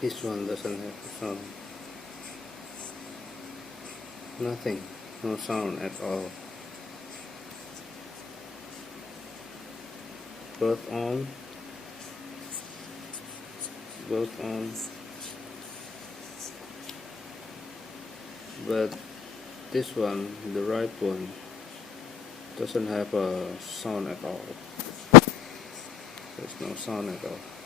This one doesn't have a sound. Nothing. No sound at all. Both on. Both on. But this one, the right one, doesn't have a sound at all. There's no sound at all.